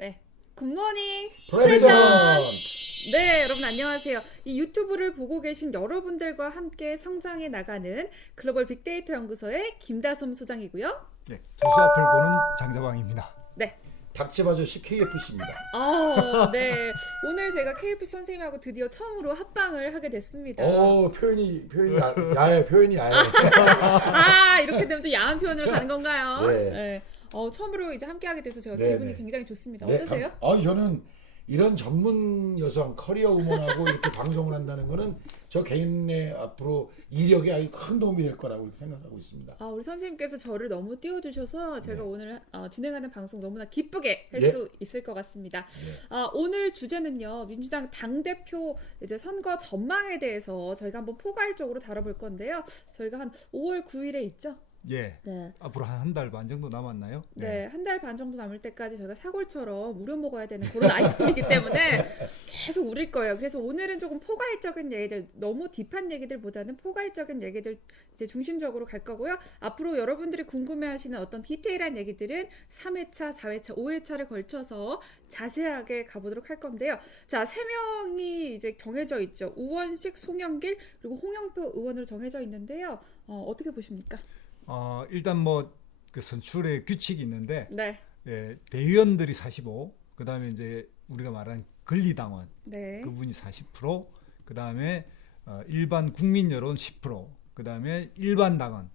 네. 굿모닝 프레젠트. 네, 여러분 안녕하세요. 이 유튜브를 보고 계신 여러분들과 함께 성장해 나가는 글로벌 빅데이터 연구소의 김다솜 소장이고요. 네, 두수 앞을 보는 장자광입니다. 네. 닭집 아저씨 KFC입니다. 네. 오늘 제가 KFC 선생님하고 드디어 처음으로 합방을 하게 됐습니다. 표현이 야해 표현이 야해. 이렇게 되면 또 야한 표현으로 가는 건가요? 네. 네. 처음으로 이제 함께하게 돼서 제가 네, 기분이 네. 굉장히 좋습니다. 네, 어떠세요? 저는 이런 전문 여성 커리어 우먼하고 이렇게 방송을 한다는 거는 저 개인의 앞으로 이력에 아주 큰 도움이 될 거라고 이렇게 생각하고 있습니다. 우리 선생님께서 저를 너무 띄워주셔서 제가 네. 오늘 진행하는 방송 너무나 기쁘게 할 예. 수 있을 것 같습니다. 네. 오늘 주제는요, 민주당 당대표 이제 선거 전망에 대해서 저희가 한번 포괄적으로 다뤄볼 건데요. 저희가 한 5월 9일에 있죠? 예, 네. 앞으로 한 달 반 정도 남았나요? 네, 한 달 반 정도 남을 때까지 저희가 사골처럼 우려 먹어야 되는 그런 아이템이기 때문에 계속 우릴 거예요. 그래서 오늘은 조금 포괄적인 얘기들, 너무 딥한 얘기들보다는 포괄적인 얘기들 이제 중심적으로 갈 거고요. 앞으로 여러분들이 궁금해하시는 어떤 디테일한 얘기들은 3회차, 4회차, 5회차를 걸쳐서 자세하게 가보도록 할 건데요. 자, 3명이 이제 정해져 있죠. 우원식, 송영길, 그리고 홍영표 의원으로 정해져 있는데요. 어떻게 보십니까? 일단 그 선출의 규칙이 있는데, 네. 예, 대의원들이 45, 그 다음에 이제 우리가 말하는 권리당원 네. 그분이 40%, 그 다음에 일반 국민 여론 10%, 그 다음에 일반 당원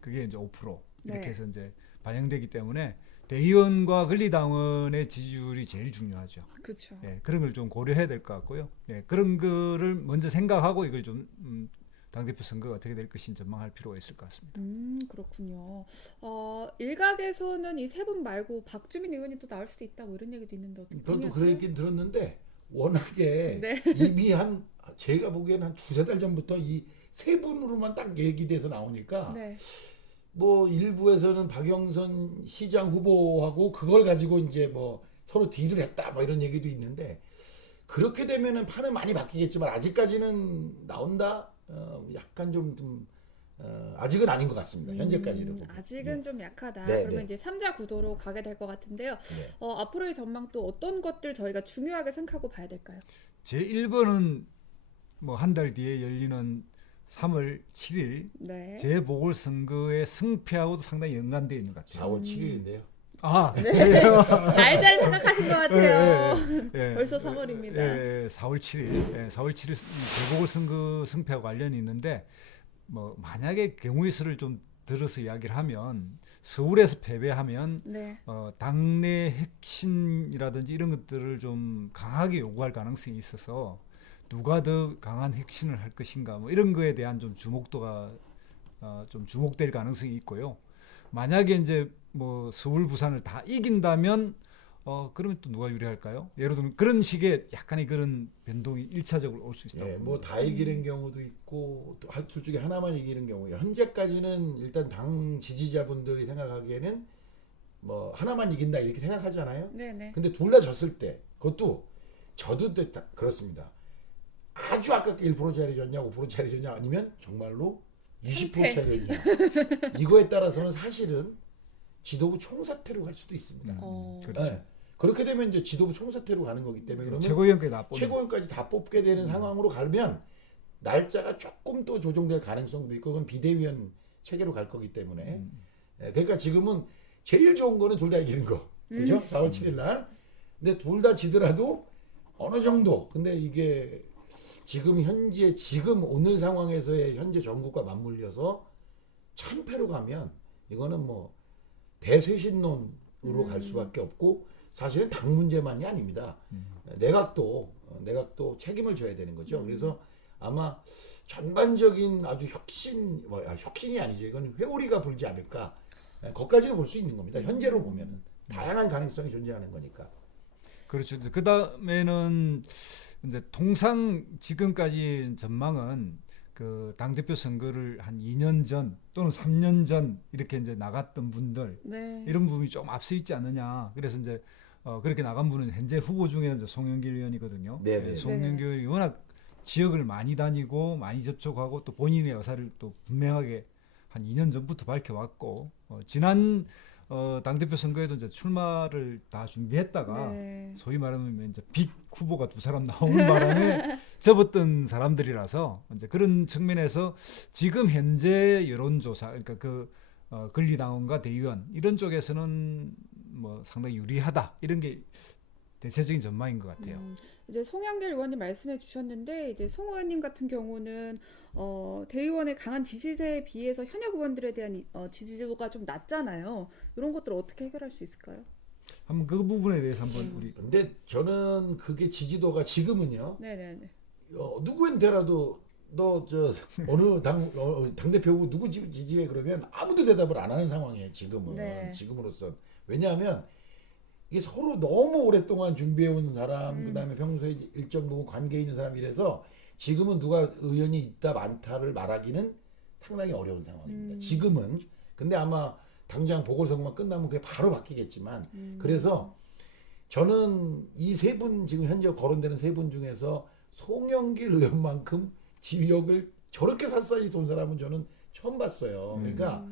그게 이제 5% 이렇게 네. 해서 이제 반영되기 때문에 대의원과 권리당원의 지지율이 제일 중요하죠. 그렇죠. 예, 그런 걸 좀 고려해야 될 것 같고요. 예, 그런 거를 먼저 생각하고 이걸 좀 당대표 선거가 어떻게 될 것인지 전망할 필요가 있을 것 같습니다. 그렇군요. 일각에서는 이 세 분 말고 박주민 의원이 또 나올 수도 있다 뭐 이런 얘기도 있는데 어떻게 저도 동의하세요? 그 얘기는 들었는데 워낙에 네. 이미 제가 보기에는 한 두세 달 전부터 이 세 분으로만 딱 얘기돼서 나오니까 네. 뭐 일부에서는 박영선 시장 후보하고 그걸 가지고 이제 뭐 서로 딜을 했다 뭐 이런 얘기도 있는데 그렇게 되면은 판은 많이 바뀌겠지만 아직까지는 나온다 약간 좀 아직은 아닌 것 같습니다. 현재까지는 보면. 아직은 좀 약하다. 네, 그러면 네. 이제 3자 구도로 가게 될 것 같은데요. 네. 앞으로의 전망 또 어떤 것들 저희가 중요하게 생각하고 봐야 될까요? 제 1번은 뭐 한 달 뒤에 열리는 3월 7일 네. 재보궐선거의 승패하고도 상당히 연관되어 있는 것 같아요. 4월 7일인데요. 날짜를 생각하신 것 같아요. 예, 벌써 3월입니다. 4월 7일, 4월 7일 재보궐선거 승패하고 관련이 있는데 뭐 만약에 경우의 수를 좀 들어서 이야기를 하면 서울에서 패배하면 네. 당내 혁신이라든지 이런 것들을 좀 강하게 요구할 가능성이 있어서 누가 더 강한 혁신을 할 것인가 뭐 이런 거에 대한 좀 주목도가 좀 주목될 가능성이 있고요. 만약에 이제 뭐 서울 부산을 다 이긴다면 그러면 또 누가 유리할까요? 예를 들면 그런 식의 약간의 그런 변동이 1차적으로 올 수 있다고 네, 봅니다. 뭐 다 이기는 경우도 있고 또 둘 중에 하나만 이기는 경우에 현재까지는 일단 당 지지자분들이 생각하기에는 뭐 하나만 이긴다 이렇게 생각하잖아요. 네네. 근데 둘 다 졌을 때 그것도 저도 그렇습니다. 아주 아깝게 1%짜리 졌냐 5%짜리 졌냐 아니면 정말로 20%짜리 졌냐 이거에 따라서는 사실은 지도부 총사퇴로 갈 수도 있습니다. 그렇죠. 네. 그렇게 되면 이제 지도부 총사퇴로 가는 거기 때문에 그러면 최고위원까지 다 뽑는 최고위원까지 다 뽑게 되는 상황으로 가면 날짜가 조금 또 조정될 가능성도 있고 그건 비대위원 체계로 갈 거기 때문에 그러니까 지금은 제일 좋은 거는 둘 다 이기는 거 그죠? 4월 7일 날 근데 둘 다 지더라도 어느 정도 근데 이게 지금 오늘 상황에서의 현재 정국과 맞물려서 참패로 가면 이거는 뭐 대쇄신론으로 갈 수밖에 없고 사실은 당 문제만이 아닙니다. 내각도 책임을 져야 되는 거죠. 그래서 아마 전반적인 아주 혁신이 아니죠. 이건 회오리가 불지 않을까. 거기까지는 볼 수 있는 겁니다. 현재로 보면은 다양한 가능성이 존재하는 거니까. 그렇죠. 그 다음에는 이제 통상 지금까지 전망은 그 당대표 선거를 한 2년 전 또는 3년 전 이렇게 이제 나갔던 분들 네. 이런 부분이 좀 앞서 있지 않느냐. 그래서 이제 그렇게 나간 분은 현재 후보 중에 이제 송영길 의원이거든요. 네네. 송영길 의원이 워낙 지역을 많이 다니고 많이 접촉하고 또 본인의 의사를 또 분명하게 한 2년 전부터 밝혀왔고 지난 당대표 선거에도 이제 출마를 다 준비했다가 네. 소위 말하면 이제 빅 후보가 두 사람 나오는 바람에 접었던 사람들이라서 이제 그런 측면에서 지금 현재 여론조사 그러니까 권리당원과 대의원 이런 쪽에서는 뭐 상당히 유리하다 이런 게 대체적인 전망인 것 같아요. 이제 송영길 의원님 말씀해 주셨는데 이제 송 의원님 같은 경우는 대의원의 강한 지지세에 비해서 현역 의원들에 대한 지지도가 좀 낮잖아요. 이런 것들을 어떻게 해결할 수 있을까요? 한번 그 부분에 대해서 한번 우리 근데 저는 그게 지지도가 지금은요. 네네네. 누구한테라도 너 저 어느 당 대표 후보 누구 지지해 그러면 아무도 대답을 안 하는 상황이에요. 지금은 네. 지금으로선 왜냐하면 이게 서로 너무 오랫동안 준비해온 사람, 그다음에 평소에 일정 부분 관계 있는 사람 이래서 지금은 누가 의원이 있다 많다를 말하기는 상당히 어려운 상황입니다. 지금은. 근데 아마 당장 보궐선거만 끝나면 그게 바로 바뀌겠지만 그래서 저는 이 세 분 지금 현재 거론되는 세 분 중에서 송영길 의원만큼 지역을 저렇게 샅샅이 돈 사람은 저는 처음 봤어요. 그러니까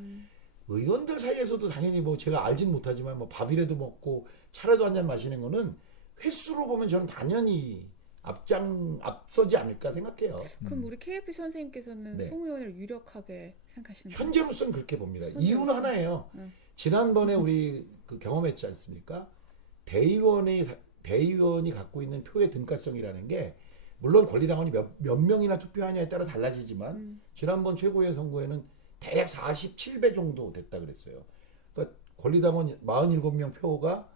의원들 사이에서도 당연히 뭐 제가 알진 못하지만 뭐 밥이라도 먹고 차라도 한 잔 마시는 거는 횟수로 보면 저는 당연히 앞서지 않을까 생각해요. 그럼 우리 KFC 선생님께서는 네. 송 의원을 유력하게 생각하시는 거예요? 현재로서는 그렇게 봅니다. 현재로서는. 이유는 하나예요. 지난번에 우리 그 경험했지 않습니까? 대의원이 갖고 있는 표의 등가성이라는 게 물론 권리당원이 몇 명이나 투표하냐에 따라 달라지지만 지난번 최고위원 선거에는 대략 47배 정도 됐다 그랬어요. 그러니까 권리당원 47명 표가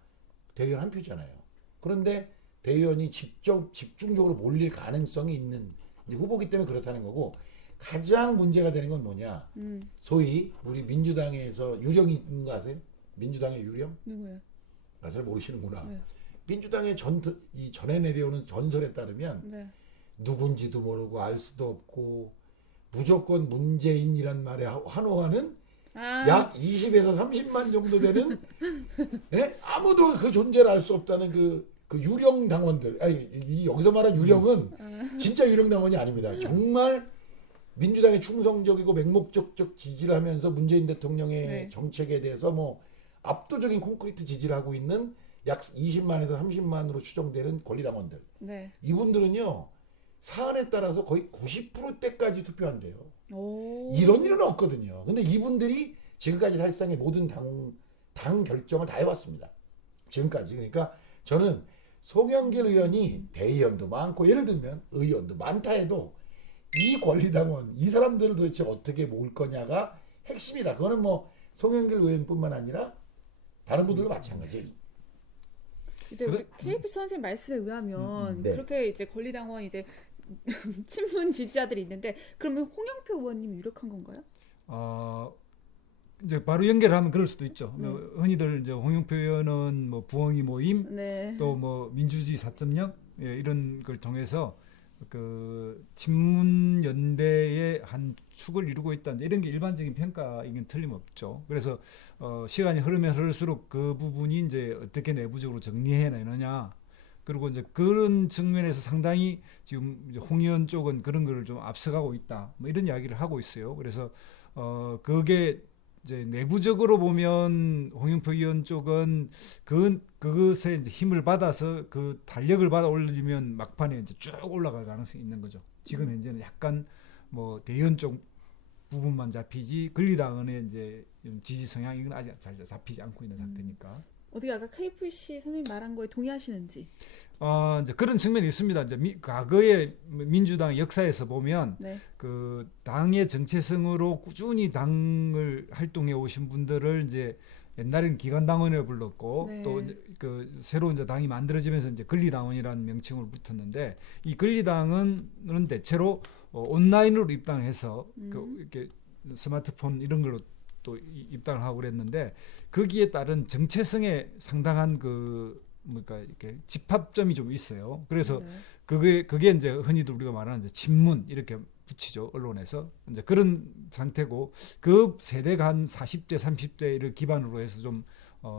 대의원 한 표잖아요. 그런데 대의원이 집중적으로 몰릴 가능성이 있는 후보기 때문에 그렇다는 거고 가장 문제가 되는 건 뭐냐? 소위 우리 민주당에서 유령이 있는 거 아세요? 민주당의 유령? 누구예요? 잘 모르시는구나. 네. 민주당의 전에 내려오는 전설에 따르면 네. 누군지도 모르고 알 수도 없고 무조건 문재인이란 말에 환호하는 약 20에서 30만 정도 되는 예? 아무도 그 존재를 알 수 없다는 그 유령 당원들. 여기서 말한 유령은 진짜 유령 당원이 아닙니다. 정말 민주당에 충성적이고 맹목적적 지지를 하면서 문재인 대통령의 네. 정책에 대해서 뭐 압도적인 콘크리트 지지를 하고 있는 약 20만에서 30만으로 추정되는 권리당원들. 네. 이분들은요 사안에 따라서 거의 90%대까지 투표한대요. 오. 이런 일은 없거든요. 근데 이분들이 지금까지 사실상의 모든 당 결정을 다 해왔습니다. 지금까지. 그러니까 저는 송영길 의원이 대의원도 많고 예를 들면 의원도 많다 해도 이 권리당원 이 사람들을 도대체 어떻게 모을 거냐가 핵심이다. 그거는 뭐 송영길 의원뿐만 아니라 다른 분들도 마찬가지예요. 이제 우리 KBS 선생님 말씀에 의하면 네. 그렇게 이제 권리당원 이제 친문 지지자들이 있는데 그러면 홍영표 의원님이 유력한 건가요? 이제 바로 연결하면 그럴 수도 있죠. 네. 흔히들 이제 홍영표 의원은 뭐 부엉이 모임 네. 또 뭐 민주주의 4.0 이런 걸 통해서 그 친문 연대의 한 축을 이루고 있다 이런 게 일반적인 평가이긴 틀림없죠. 그래서 시간이 흐르면 흐를수록 그 부분이 이제 어떻게 내부적으로 정리해내느냐 그리고 이제 그런 측면에서 상당히 지금 이제 홍 의원 쪽은 그런 거를 좀 앞서가고 있다 뭐 이런 이야기를 하고 있어요. 그래서 그게 이제 내부적으로 보면 홍영표 의원 쪽은 그것에 이제 힘을 받아서 그 달력을 받아 올리면 막판에 이제 쭉 올라갈 가능성이 있는 거죠. 지금 현재는 약간 뭐 대의원 쪽 부분만 잡히지 권리당원의 이제 지지 성향이 이건 아직 잘 잡히지 않고 있는 상태니까. 어떻게 아까 KFC 선생님 말한 거에 동의하시는지? 이제 그런 측면이 있습니다. 이제 과거의 민주당 역사에서 보면 네. 그 당의 정체성으로 꾸준히 당을 활동해 오신 분들을 이제 옛날에는 기관당원이라고 불렀고 네. 또 그 새로 이제 당이 만들어지면서 이제 권리당원이라는 명칭으로 붙었는데 이 권리당은 대체로 온라인으로 입당해서 그 이렇게 스마트폰 이런 걸로 또 입당을 하고 그랬는데 거기에 따른 정체성에 상당한 그러니까 이렇게 집합점이 좀 있어요. 그래서 네. 그게 이제 흔히들 우리가 말하는 이제 친문 이렇게 붙이죠 언론에서 이제 그런 상태고 그 세대가 한 40대 30대를 기반으로 해서 좀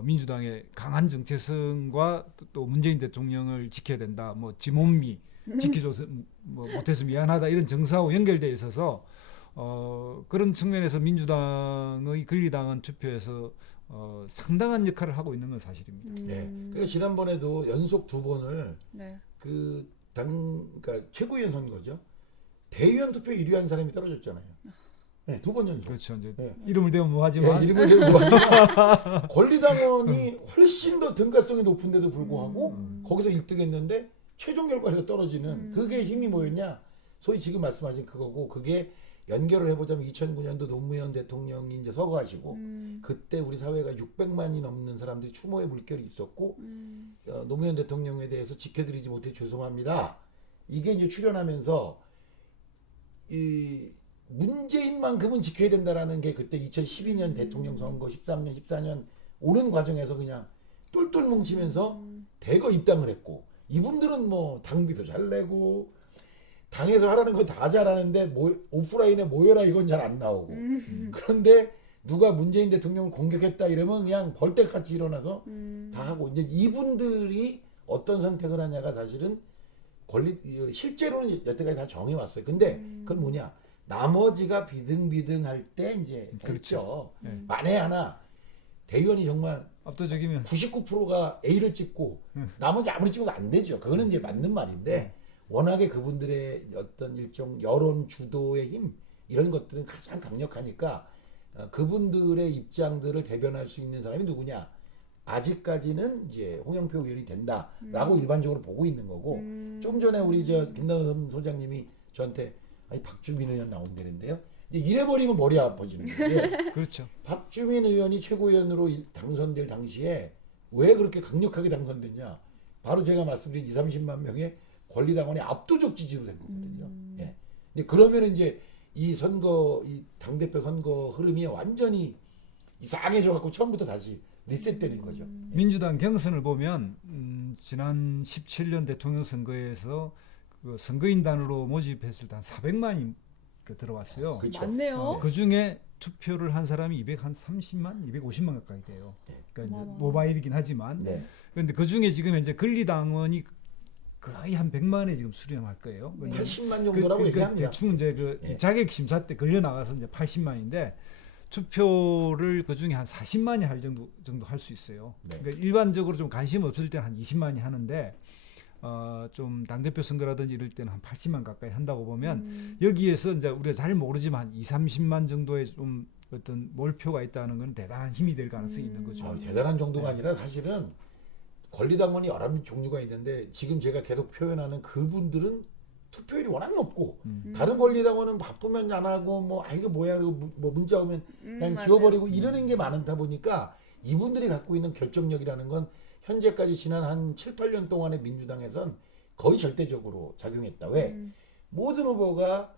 민주당의 강한 정체성과 또 문재인 대통령을 지켜야 된다 뭐 지몬미 지켜줘서 뭐 못해서 미안하다 이런 정서하고 연결돼 있어서 그런 측면에서 민주당의 권리당원 투표에서 상당한 역할을 하고 있는 건 사실입니다. 예. 그러니까 지난번에도 연속 2번을 네. 그러니까 최고위원 선거죠. 대의원 투표 1위 한 사람이 떨어졌잖아요. 네, 2번 연속. 그렇죠. 이제 네. 이름을 대면 뭐하지만 예, 이름을 대면 뭐하지만 권리당원이 훨씬 더 등가성이 높은데도 불구하고 거기서 1등했는데 최종 결과에서 떨어지는 그게 힘이 뭐였냐? 소위 지금 말씀하신 그거고 그게 연결을 해보자면 2009년도 노무현 대통령이 이제 서거하시고 그때 우리 사회가 600만이 넘는 사람들이 추모의 물결이 있었고 노무현 대통령에 대해서 지켜드리지 못해 죄송합니다. 이게 이제 출현하면서 이 문재인만큼은 지켜야 된다라는 게 그때 2012년 대통령 선거 13년 14년 오는 과정에서 그냥 똘똘 뭉치면서 대거 입당을 했고 이분들은 뭐 당비도 잘 내고 당에서 하라는 거 다 잘하는데 오프라인에 모여라 이건 잘 안 나오고 그런데 누가 문재인 대통령을 공격했다 이러면 그냥 벌떼같이 일어나서 다 하고 이제 이분들이 어떤 선택을 하냐가 사실은 실제로는 여태까지 다 정해왔어요. 근데 그건 뭐냐 나머지가 비등비등할 때 이제 그렇죠. 했죠. 만에 하나 대의원이 정말 압도적이면 99%가 A를 찍고 나머지 아무리 찍어도 안 되죠. 그거는 이제 맞는 말인데 워낙에 그분들의 어떤 일종 여론 주도의 힘 이런 것들은 가장 강력하니까 그분들의 입장들을 대변할 수 있는 사람이 누구냐? 아직까지는 이제 홍영표 의원이 된다라고 일반적으로 보고 있는 거고 좀 전에 우리 김남선 소장님이 저한테 아니 박주민 의원 나온다는데요. 이래 버리면 머리 아파지는 건데 그렇죠. 박주민 의원이 최고위원으로 당선될 당시에 왜 그렇게 강력하게 당선됐냐? 바로 제가 말씀드린 30만 명의 권리당원의 압도적 지지로 된 거거든요. 예. 근데 그러면 이제 이 당대표 선거 흐름이 완전히 이상해져 갖고 처음부터 다시 리셋되는 거죠. 민주당 경선을 보면 지난 17년 대통령 선거에서 그 선거인단으로 모집했을 때 한 400만이 들어왔어요. 그렇죠. 많네요. 그 중에 투표를 한 사람이 230만, 250만 가까이 돼요. 그러니까 이제 모바일이긴 하지만 네. 그런데 그 중에 지금 이제 권리당원이 거의 한 100만에 지금 수렴할 거예요. 80만 정도라고 얘기합니다. 대충 이제 이 자격 심사 때 걸려 나가서 이제 80만인데 투표를 그 중에 한 40만이 할 정도 할 수 있어요. 네. 그러니까 일반적으로 좀 관심 없을 때는 한 20만이 하는데 좀 당대표 선거라든지 이럴 때는 한 80만 가까이 한다고 보면 여기에서 이제 우리가 잘 모르지만 한 30만 정도의 좀 어떤 몰표가 있다는 건 대단한 힘이 될 가능성이 있는 거죠. 대단한 정도가 아니라 사실은 권리당원이 여러 종류가 있는데 지금 제가 계속 표현하는 그분들은 투표율이 워낙 높고 다른 권리당원은 바쁘면 안 하고 뭐 이거 뭐야 뭐 문자 오면 그냥 지워버리고 이러는 게 많다 보니까 이분들이 갖고 있는 결정력이라는 건 현재까지 지난 한 7, 8년 동안의 민주당에선 거의 절대적으로 작용했다. 왜? 모든 후보가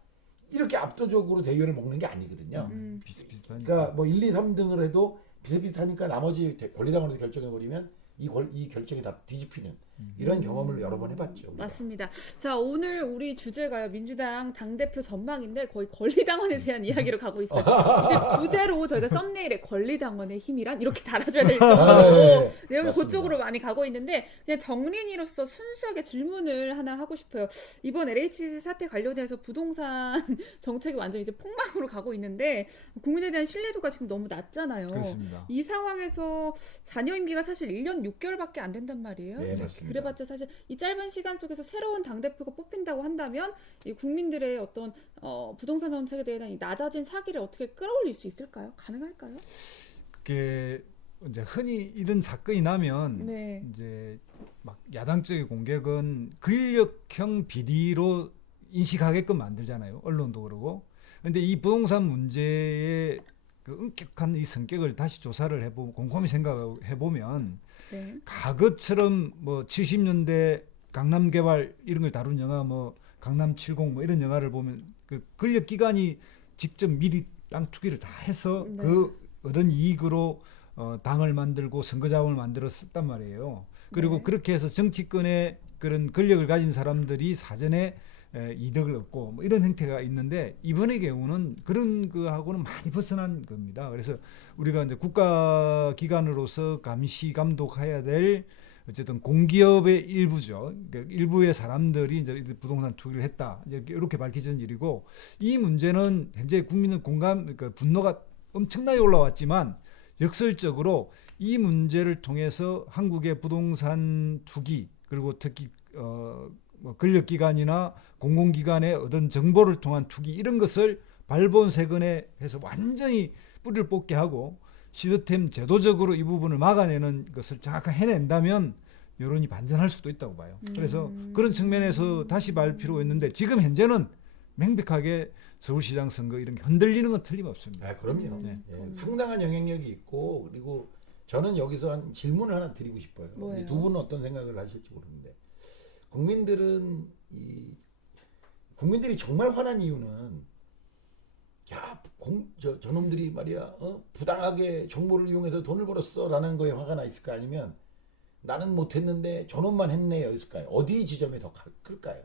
이렇게 압도적으로 대의원을 먹는 게 아니거든요. 비슷비슷하니까. 그러니까 뭐 1, 2, 3등을 해도 비슷비슷하니까 나머지 권리당원으로 결정해버리면 이 결정이 다 뒤집히는 이런 경험을 여러 번 해봤죠. 우리가. 맞습니다. 자, 오늘 우리 주제가요. 민주당 당대표 전망인데 거의 권리당원에 대한 이야기로 가고 있어요. 이제 주제로 저희가 썸네일에 권리당원의 힘이란 이렇게 달아줘야 될 정도로 내용이 맞습니다. 그쪽으로 많이 가고 있는데 그냥 정린이로서 순수하게 질문을 하나 하고 싶어요. 이번 LH 사태 관련해서 부동산 정책이 완전 이제 폭망으로 가고 있는데 국민에 대한 신뢰도가 지금 너무 낮잖아요. 그렇습니다. 이 상황에서 자녀 임기가 사실 1년 6개월밖에 안 된단 말이에요. 네, 맞습니다. 그래봤자 사실 이 짧은 시간 속에서 새로운 당대표가 뽑힌다고 한다면 이 국민들의 어떤 부동산 정책에 대한 이 낮아진 사기를 어떻게 끌어올릴 수 있을까요? 가능할까요? 그게 이제 흔히 이런 사건이 나면 네. 이제 막 야당 쪽의 공격은 권력형 비리로 인식하게끔 만들잖아요. 언론도 그러고. 근데 이 부동산 문제의 그 엄격한 이 성격을 다시 조사를 해보고 곰곰이 생각해 보면 네. 과거처럼 뭐 70년대 강남 개발 이런 걸 다룬 영화 뭐 강남 70 뭐 이런 영화를 보면 그 권력 기관이 직접 미리 땅 투기를 다 해서 네. 그 얻은 이익으로 당을 만들고 선거 자금을 만들어 썼단 말이에요. 그리고 네. 그렇게 해서 정치권의 그런 권력을 가진 사람들이 사전에 이득을 얻고 뭐 이런 행태가 있는데 이번의 경우는 그런 거하고는 많이 벗어난 겁니다. 그래서 우리가 이제 국가 기관으로서 감시 감독해야 될 어쨌든 공기업의 일부죠. 그러니까 일부의 사람들이 이제 부동산 투기를 했다. 이렇게 밝혀진 일이고 이 문제는 현재 국민의 그러니까 분노가 엄청나게 올라왔지만 역설적으로 이 문제를 통해서 한국의 부동산 투기 그리고 특히 뭐 권력기관이나 공공기관의 얻은 정보를 통한 투기 이런 것을 발본색원에 해서 완전히 뿌리를 뽑게 하고 시스템 제도적으로 이 부분을 막아내는 것을 정확하게 해낸다면 여론이 반전할 수도 있다고 봐요. 그래서 그런 측면에서 다시 볼 필요가 있는데 지금 현재는 명백하게 서울시장 선거 이런 게 흔들리는 건 틀림없습니다. 아, 그럼요. 네. 예, 상당한 영향력이 있고 그리고 저는 여기서 한 질문을 하나 드리고 싶어요. 뭐예요? 두 분은 어떤 생각을 하실지 모르는데 국민들이 정말 화난 이유는 저놈들이 말이야 부당하게 정보를 이용해서 돈을 벌었어라는 거에 화가 나 있을까 아니면 나는 못했는데 저놈만 했네였을까요? 어디 지점에 더 클까요?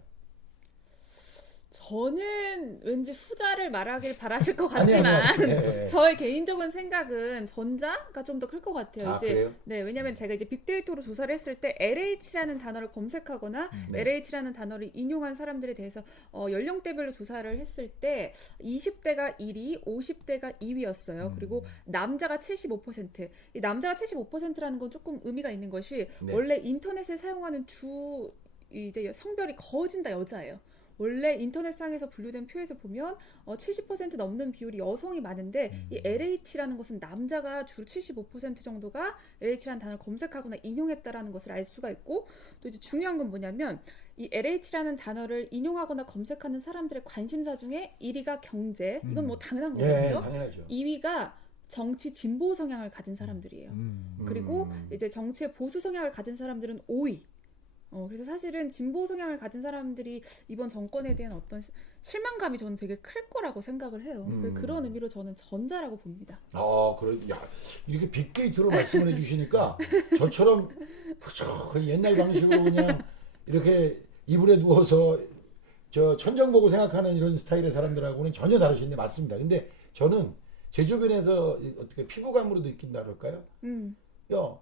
저는 왠지 후자를 말하길 바라실 것 아니, 같지만 아니, 아니. 예, 예. 저의 개인적인 생각은 전자가 좀 더 클 것 같아요. 아, 이제 그래요? 네, 왜냐면 제가 이제 빅데이터로 조사를 했을 때 LH라는 단어를 검색하거나 네. LH라는 단어를 인용한 사람들에 대해서 연령대별로 조사를 했을 때 20대가 1위, 50대가 2위였어요. 그리고 남자가 75%. 이 남자가 75%라는 건 조금 의미가 있는 것이 네. 원래 인터넷을 사용하는 주 이제 성별이 거진 다 여자예요. 원래 인터넷상에서 분류된 표에서 보면 70% 넘는 비율이 여성이 많은데 이 LH라는 것은 남자가 주로 75% 정도가 LH라는 단어를 검색하거나 인용했다라는 것을 알 수가 있고 또 이제 중요한 건 뭐냐면 이 LH라는 단어를 인용하거나 검색하는 사람들의 관심사 중에 1위가 경제 이건 뭐 당연한 예, 거겠죠. 당연하죠. 2위가 정치 진보 성향을 가진 사람들이에요. 그리고 이제 정치의 보수 성향을 가진 사람들은 5위. 그래서 사실은 진보 성향을 가진 사람들이 이번 정권에 대한 어떤 실망감이 저는 되게 클 거라고 생각을 해요. 그래서 그런 의미로 저는 전자라고 봅니다. 이렇게 빅데이터로 말씀을 해주시니까 저처럼 옛날 방식으로 그냥 이렇게 이불에 누워서 저 천정 보고 생각하는 이런 스타일의 사람들하고는 전혀 다르신데 맞습니다. 근데 저는 제 주변에서 어떻게 피부감으로 느낀다 그럴까요? 야,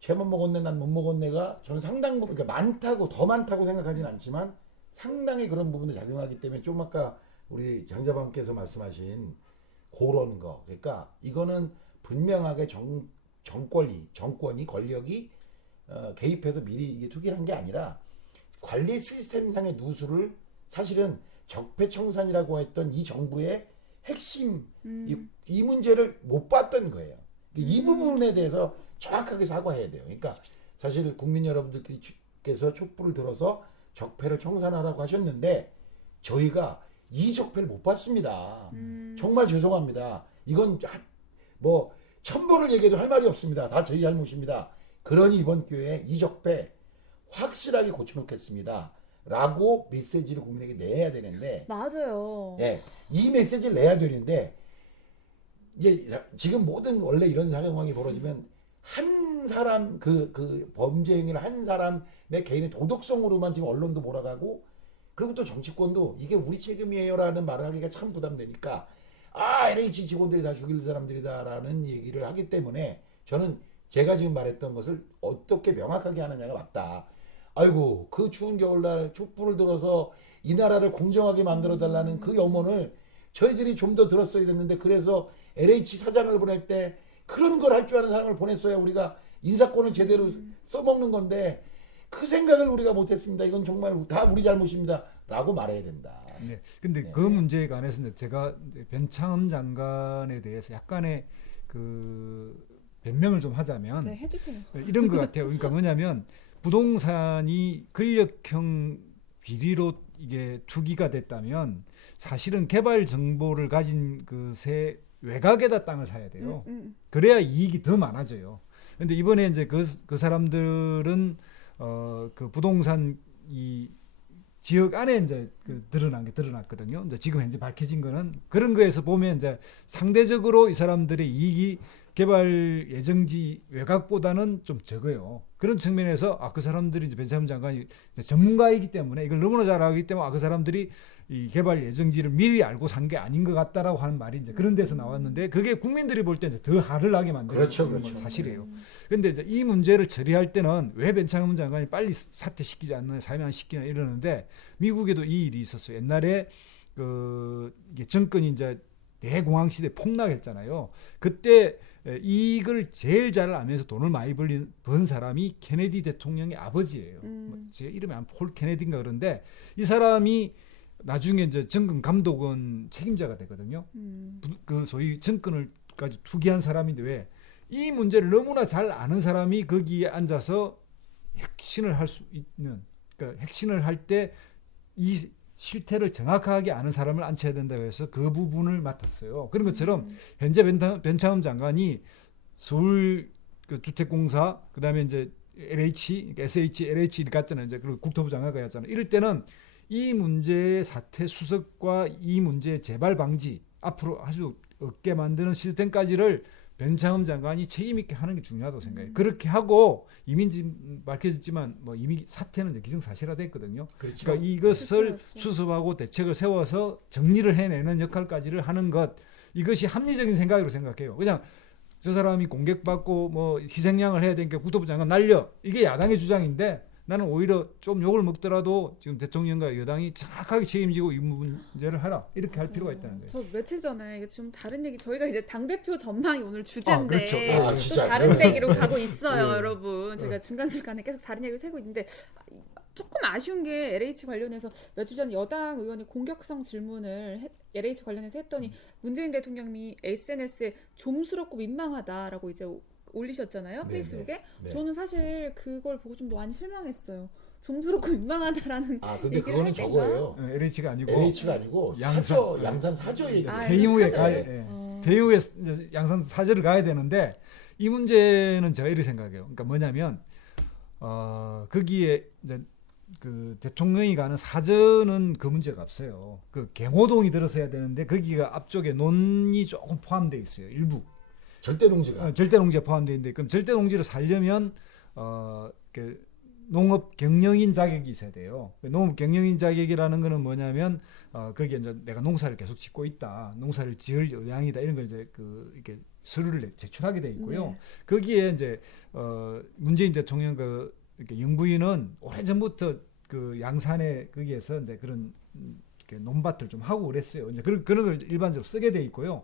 쟤만 먹었네, 난 못 먹었네가 저는 그러니까 더 많다고 생각하진 않지만 상당히 그런 부분도 작용하기 때문에 좀 아까 우리 장자방께서 말씀하신 그런 거. 그러니까 이거는 분명하게 정권이 권력이 개입해서 미리 이게 투기를 한 게 아니라 관리 시스템상의 누수를 사실은 적폐청산이라고 했던 이 정부의 핵심 이 문제를 못 봤던 거예요. 이 부분에 대해서 정확하게 사과해야 돼요. 그러니까 사실 국민 여러분들께서 촛불을 들어서 적폐를 청산하라고 하셨는데 저희가 이 적폐를 못 봤습니다. 정말 죄송합니다. 이건 뭐 1000번을 얘기해도 할 말이 없습니다. 다 저희 잘못입니다. 그러니 이번 기회에 이 적폐 확실하게 고쳐놓겠습니다. 라고 메시지를 국민에게 내야 되는데 맞아요. 네, 이 메시지를 내야 되는데 이제 지금 모든 원래 이런 상황이 벌어지면 한 사람 그 범죄 행위를 한 사람의 개인의 도덕성으로만 지금 언론도 몰아가고 그리고 또 정치권도 이게 우리 책임이에요라는 말을 하기가 참 부담되니까 LH 직원들이 다 죽일 사람들이다라는 얘기를 하기 때문에 저는 제가 지금 말했던 것을 어떻게 명확하게 하느냐가 맞다. 아이고 그 추운 겨울날 촛불을 들어서 이 나라를 공정하게 만들어달라는 그 염원을 저희들이 좀 더 들었어야 됐는데 그래서 LH 사장을 보낼 때 그런 걸 할 줄 아는 사람을 보냈어야 우리가 인사권을 제대로 써먹는 건데 그 생각을 우리가 못했습니다. 이건 정말 다 우리 잘못입니다. 라고 말해야 된다. 네. 근데 그 문제에 관해서 제가 변창흠 장관에 대해서 약간의 그 변명을 좀 하자면 네, 해주세요. 이런 것 같아요. 그러니까 뭐냐면 부동산이 권력형 비리로 이게 투기가 됐다면 사실은 개발 정보를 가진 것에 외곽에다 땅을 사야 돼요. 그래야 이익이 더 많아져요. 근데 이번에 이제 그 사람들은 그 부동산 이 지역 안에 이제 드러났거든요. 이제 지금 현재 밝혀진 거는 그런 거에서 보면 이제 상대적으로 이 사람들의 이익이 개발 예정지 외곽보다는 좀 적어요. 그런 측면에서 그 사람들이 이제 변창흠 장관이 전문가이기 때문에 이걸 너무나 잘 알기 때문에 그 사람들이 이 개발 예정지를 미리 알고 산 게 아닌 것 같다라고 하는 말이 이제 그런 데서 나왔는데 그게 국민들이 볼 때 이제 더 화를 나게 만드는 건 사실이에요. 그런데 이제 이 문제를 처리할 때는 왜 변창흠 장관이 빨리 사퇴시키지 않느냐, 사면시키냐 이러는데 미국에도 이 일이 있었어요. 옛날에 이게 정권이 이제 대공황 시대 폭락했잖아요. 그때 이걸 제일 잘 알면서 돈을 많이 번 사람이 케네디 대통령의 아버지예요. 음. 제 이름이 아마 폴 케네디인가 그런데 이 사람이 나중에 이제 정권 감독원 책임자가 되거든요. 그 소위 정권을까지 투기한 사람인데 왜 이 문제를 너무나 잘 아는 사람이 거기에 앉아서 핵심을 할 수 있는, 그러니까 핵심을 할 때 이 실태를 정확하게 아는 사람을 앉혀야 된다고 해서 그 부분을 맡았어요. 그런 것처럼 현재 변창흠 장관이 서울 그 주택공사, 그다음에 이제 LH, LH 갔잖아요. 이제 그리고 국토부 장관까지 했잖아요. 이럴 때는 이 문제의 사태 수습과 이 문제의 재발 방지, 앞으로 아주 없게 만드는 시스템까지를 변창흠 장관이 책임 있게 하는 게 중요하다고 생각해요. 그렇게 하고 이미 밝혀졌지만 뭐 이미 사태는 이제 기정사실화됐거든요. 그렇죠. 그러니까 이것을 그렇죠. 수습하고 대책을 세워서 정리를 해내는 역할까지를 하는 것, 이것이 합리적인 생각으로 생각해요. 그냥 저 사람이 공격받고 뭐 희생양을 해야 되니까 국토부 장관 날려, 이게 야당의 주장인데 나는 오히려 좀 욕을 먹더라도 지금 대통령과 여당이 정확하게 책임지고 이 문제를 하라, 이렇게 할 필요가 있다는 거예요. 저 며칠 전에 이게 좀 다른 얘기, 저희가 이제 당대표 전망이 오늘 주제인데 그렇죠. 아, 또 진짜. 다른 얘기로 가고 있어요. 네. 여러분, 저희가 중간중간에 계속 다른 얘기를 세고 있는데 조금 아쉬운 게 LH 관련해서 며칠 전 여당 의원이 공격성 질문을 LH 관련해서 했더니 문재인 대통령이 SNS에 좀스럽고 민망하다라고 이제 올리셨잖아요. 네, 페이스북에. 네. 저는 사실 그걸 보고 좀 많이 실망했어요. 좀스럽고 민망하다라는 아 근데 얘기를 그거는 할 때인가? 저거예요. LH가 아니고 LH가 아니고 양산. 양산 사저 얘기. 아, 대이후에 사저예요? 대이후에 양산 사저를 가야 되는데 이 문제는 제가 이렇게 생각해요. 그러니까 뭐냐면 거기에 이제 그 대통령이 가는 사저는 그 문제가 없어요. 그 경호동이 들어서야 되는데 거기가 앞쪽에 논이 조금 포함되어 있어요. 일부. 절대 농지가. 절대 농지가 포함되어 있는데 그럼 절대 농지를 살려면 그 농업 경영인 자격이 있어야 돼요. 농업 경영인 자격이라는 거는 뭐냐면 거기에 이제 내가 농사를 계속 짓고 있다, 농사를 지을 의향이다, 이런 걸 이제 그 이렇게 서류를 제출하게 돼 있고요. 네. 거기에 이제 문재인 대통령 그 이렇게 영부인은 오래전부터 그 양산에 거기에서 이제 그런 이렇게 논밭을 좀 하고 그랬어요. 이제 그런 걸 일반적으로 쓰게 돼 있고요.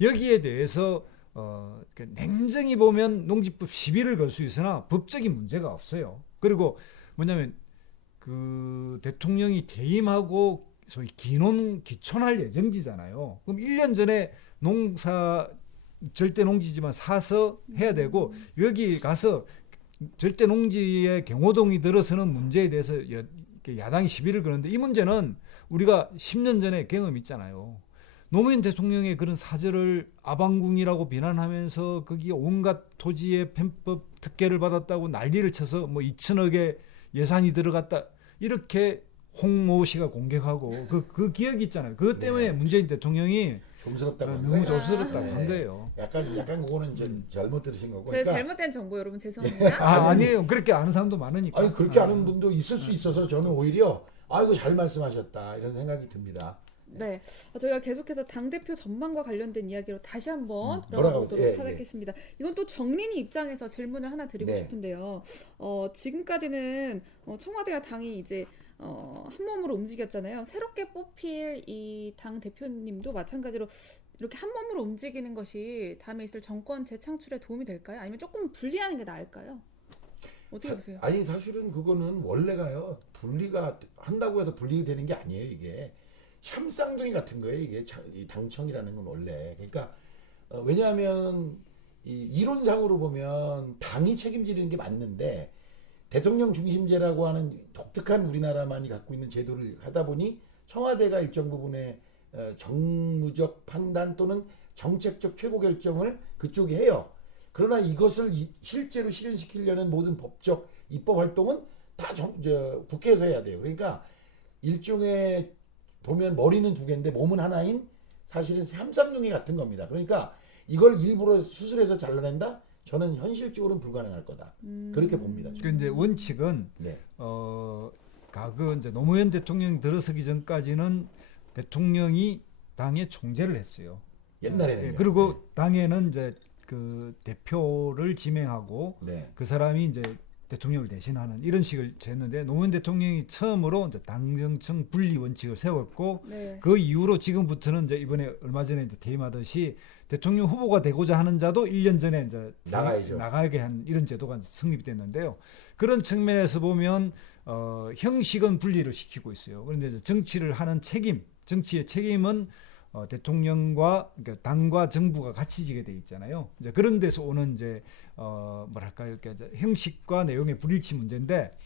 여기에 대해서 냉정히 보면 농지법 시비를 걸 수 있으나 법적인 문제가 없어요. 그리고 뭐냐면 그 대통령이 퇴임하고 소위 기촌할 예정지잖아요. 그럼 1년 전에 농사 절대 농지지만 사서 해야 되고 여기 가서 절대 농지의 경호동이 들어서는 문제에 대해서 야당이 시비를 거는데 이 문제는 우리가 10년 전에 경험 있잖아요. 노무현 대통령의 그런 사절을 아방궁이라고 비난하면서 거기에 온갖 토지의 편법 특혜를 받았다고 난리를 쳐서 뭐 2천억의 예산이 들어갔다 이렇게 홍모 씨가 공격하고 그 기억이 있잖아요. 그것 때문에 네. 문재인 대통령이 좀스럽다고 한 너무 거예요. 좀스럽다고 네. 한 거예요. 약간 그거는 좀 잘못 들으신 거고. 제 그러니까 잘못된 정보 여러분 죄송합니다. 아니에요. 그렇게 아는 사람도 많으니까. 아니 그렇게 아는 분도 있을 수 있어서 저는 오히려 이거 잘 말씀하셨다 이런 생각이 듭니다. 네, 저희가 계속해서 당대표 전망과 관련된 이야기로 다시 한번 돌아가 돌아가 보도록 예, 예. 하겠습니다. 이건 또 정린이 입장에서 질문을 하나 드리고 네. 싶은데요. 지금까지는 청와대와 당이 이제 한 몸으로 움직였잖아요. 새롭게 뽑힐 이 당 대표님도 마찬가지로 이렇게 한 몸으로 움직이는 것이 다음에 있을 정권 재창출에 도움이 될까요? 아니면 조금 분리하는 게 나을까요? 어떻게 보세요? 아니 사실은 그거는 원래가요 분리가 한다고 해서 분리되는 게 아니에요. 이게 샴쌍둥이 같은 거예요. 이게 이 당청이라는 건 원래. 그러니까 왜냐하면 이 이론상으로 보면 당이 책임지는 게 맞는데 대통령 중심제라고 하는 독특한 우리나라만이 갖고 있는 제도를 하다 보니 청와대가 일정 부분의 정무적 판단 또는 정책적 최고 결정을 그쪽이 해요. 그러나 이것을 실제로 실현시키려는 모든 법적 입법 활동은 다 국회에서 해야 돼요. 그러니까 일종의 보면 머리는 두 개인데 몸은 하나인 사실은 샴쌍둥이 같은 겁니다. 그러니까 이걸 일부러 수술해서 잘라낸다? 저는 현실적으로는 불가능할 거다. 그렇게 봅니다. 그 이제 원칙은 네. 과거 이제 노무현 대통령 들어서기 전까지는 대통령이 당의 총재를 했어요. 옛날에는 그리고 당에는 이제 그 대표를 지명하고 네. 그 사람이 이제 대통령을 대신하는 이런 식을 했는데 노무현 대통령이 처음으로 이제 당정청 분리 원칙을 세웠고 네. 그 이후로 지금부터는 이제 이번에 얼마 전에 이제 퇴임하듯이 대통령 후보가 되고자 하는 자도 1년 전에 이제 나가야죠. 나가게 한 이런 제도가 성립됐는데요. 그런 측면에서 보면 형식은 분리를 시키고 있어요. 그런데 이제 정치를 하는 책임, 정치의 책임은 대통령과 그러니까 당과 정부가 같이 지게 돼 있잖아요. 이제 그런 데서 오는 이제 뭐랄까요, 이제 형식과 내용의 불일치 문제인데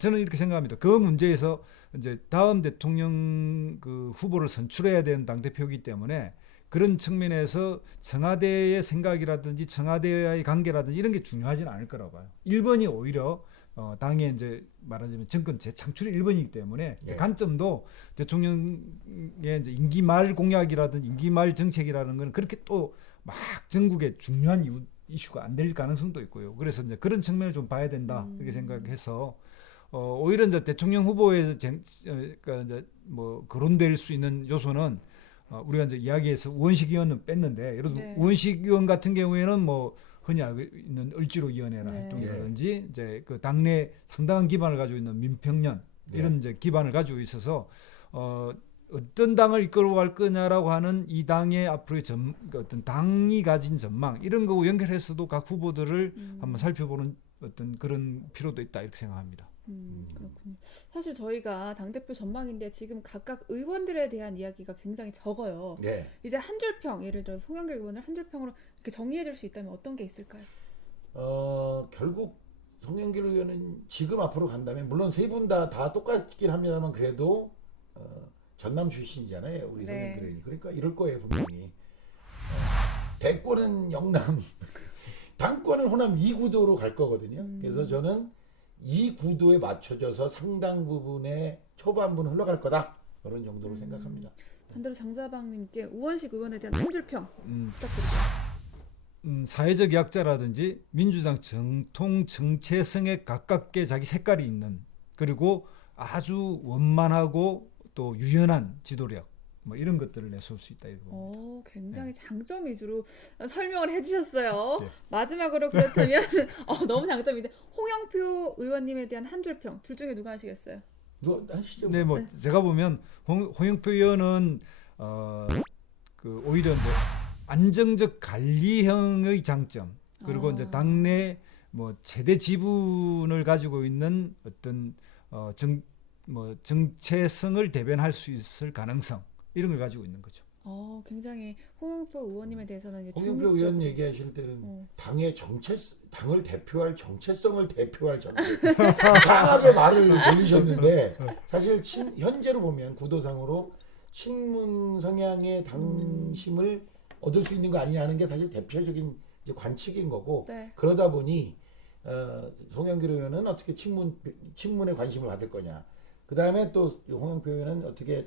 저는 이렇게 생각합니다. 그 문제에서 이제 다음 대통령 그 후보를 선출해야 되는 당 대표이기 때문에 그런 측면에서 청와대의 생각이라든지 청와대와의 관계라든지 이런 게 중요하지는 않을 거라고 봐요. 1번이 오히려 당의 이제 말하자면 정권 재창출이 1번이기 때문에 네. 관점도 대통령의 이제 임기 말 공약이라든지 임기 말 정책이라는 건 그렇게 또 막 전국의 중요한 이슈가 안 될 가능성도 있고요. 그래서 이제 그런 측면을 좀 봐야 된다 이렇게 생각해서 오히려 이제 대통령 후보에서 그러니까 이제 뭐 거론될 수 있는 요소는 우리가 이제 이야기해서 우원식 의원은 뺐는데 예를 들어 네. 우원식 의원 같은 경우에는 뭐 흔히 알고 있는 을지로위원회나 네. 활동이라든지 이제 그 당내 상당한 기반을 가지고 있는 민평년 이런 이제 기반을 가지고 있어서 어떤 당을 이끌어갈 거냐라고 하는 이 당의 앞으로의 어떤 당이 가진 전망 이런 거 연결해서도 각 후보들을 한번 살펴보는 어떤 그런 필요도 있다 이렇게 생각합니다. 그렇군요. 사실 저희가 당대표 전망인데 지금 각각 의원들에 대한 이야기가 굉장히 적어요. 네. 이제 한 줄평, 예를 들어 송영길 의원을 한 줄평으로 이렇게 정리해 줄 수 있다면 어떤 게 있을까요? 결국 송영길 의원은 지금 앞으로 간다면 물론 세 분 다 똑같긴 합니다만 그래도 전남 출신이잖아요. 우리 네. 송영길 의원이. 그러니까 이럴 거예요 분명히. 대권은 영남, 당권은 호남 이 구도로 갈 거거든요. 그래서 저는 이 구도에 맞춰져서 상당 부분의 초반부는 흘러갈 거다. 그런 정도로 생각합니다. 반대로 장자방님께 우원식 의원에 대한 한 줄평 부탁드립니다. 사회적 약자라든지 민주당 정통 정체성에 가깝게 자기 색깔이 있는 그리고 아주 원만하고 또 유연한 지도력 뭐 이런 것들을 내세울 수 있다 이거. 굉장히 장점 위주로 설명을 해주셨어요. 네. 마지막으로 그렇다면 너무 장점인데 홍영표 의원님에 대한 한 줄평 둘 중에 누가 하시겠어요? 누가 하시죠? 네, 뭐 제가 보면 홍영표 의원은 그 오히려 이제 안정적 관리형의 장점 그리고 이제 당내 뭐 최대 지분을 가지고 있는 어떤 정체성을 대변할 수 있을 가능성 이런 걸 가지고 있는 거죠. 굉장히 홍영표 의원님에 대해서는 이제 홍영표 의원 얘기하실 때는 당을 대표할 정체성을 대표할 정체 이상하게 말을 돌리셨는데 사실 현재로 보면 구도상으로 친문 성향의 당심을 얻을 수 있는 거 아니냐 하는 게 사실 대표적인 이제 관측인 거고 네. 그러다 보니 송영길 의원은 어떻게 친문에 관심을 받을 거냐. 그 다음에 또 홍영표 의원은 어떻게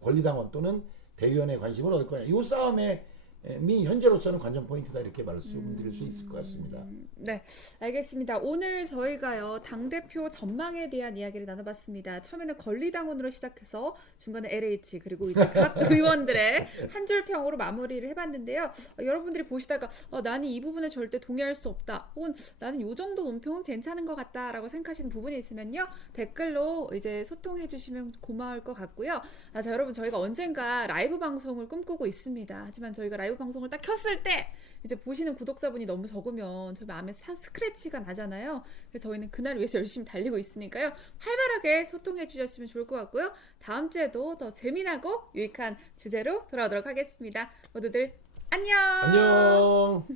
권리당원 또는 대의원에 관심을 얻을 거냐. 이 싸움에 현재로서는 관전 포인트다 이렇게 말씀드릴 수 있을 것 같습니다. 네, 알겠습니다. 오늘 저희가요 당대표 전망에 대한 이야기를 나눠봤습니다. 처음에는 권리당원으로 시작해서 중간에 LH 그리고 이제 각 의원들의 한 줄평으로 마무리를 해봤는데요. 여러분들이 보시다가 나는 이 부분에 절대 동의할 수 없다. 혹은 나는 이 정도 논평은 괜찮은 것 같다라고 생각하시는 부분이 있으면요 댓글로 이제 소통해주시면 고마울 것 같고요. 자 여러분 저희가 언젠가 라이브 방송을 꿈꾸고 있습니다. 하지만 저희가 라이브 방송을 딱 켰을 때 이제 보시는 구독자분이 너무 적으면 저희 마음에 스크래치가 나잖아요. 그래서 저희는 그날 위해서 열심히 달리고 있으니까요. 활발하게 소통해 주셨으면 좋을 것 같고요. 다음 주에도 더 재미나고 유익한 주제로 돌아오도록 하겠습니다. 모두들 안녕. 안녕.